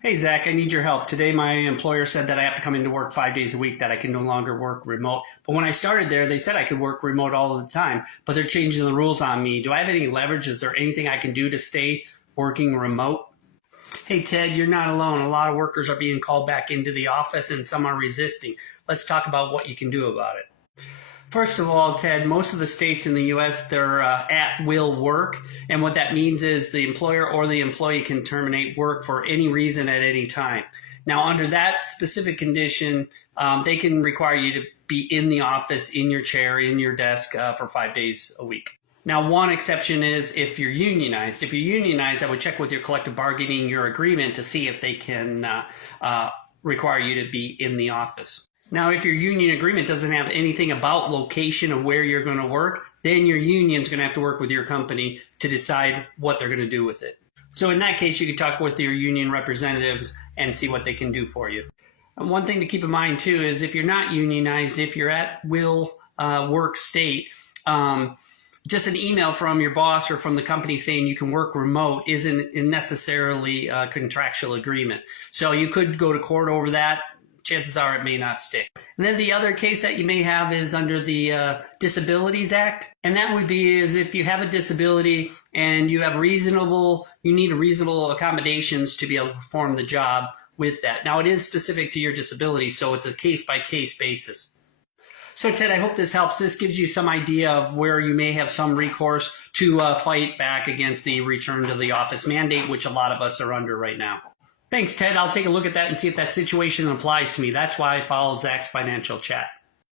Hey, Zach, I need your help. Today, my employer said that I have to come into work 5 days a week, that I can no longer work remote. But when I started there, they said I could work remote all of the time, but they're changing the rules on me. Do I have any leverage? Is there anything I can do to stay working remote? Hey, Ted, you're not alone. A lot of workers are being called back into the office and some are resisting. Let's talk about what you can do about it. First of all, Ted, most of the states in the U.S., they're at will work. And what that means is the employer or the employee can terminate work for any reason at any time. Now, under that specific condition, they can require you to be in the office, in your chair, in your desk for 5 days a week. Now, one exception is if you're unionized. If you're unionized, I would check with your collective bargaining, your agreement, to see if they can require you to be in the office. Now, if your union agreement doesn't have anything about location of where you're going to work, then your union's going to have to work with your company to decide what they're going to do with it. So in that case, you could talk with your union representatives and see what they can do for you. And one thing to keep in mind, too, is if you're not unionized, if you're at will work state, just an email from your boss or from the company saying you can work remote isn't necessarily a contractual agreement. So you could go to court over that. Chances are it may not stick. And then the other case that you may have is under the Disabilities Act. And that would be is if you have a disability and you need reasonable accommodations to be able to perform the job with that. Now, it is specific to your disability, so it's a case-by-case basis. So, Ted, I hope this helps. This gives you some idea of where you may have some recourse to fight back against the return to the office mandate, which a lot of us are under right now. Thanks, Ted. I'll take a look at that and see if that situation applies to me. That's why I follow Zach's Financial Chat.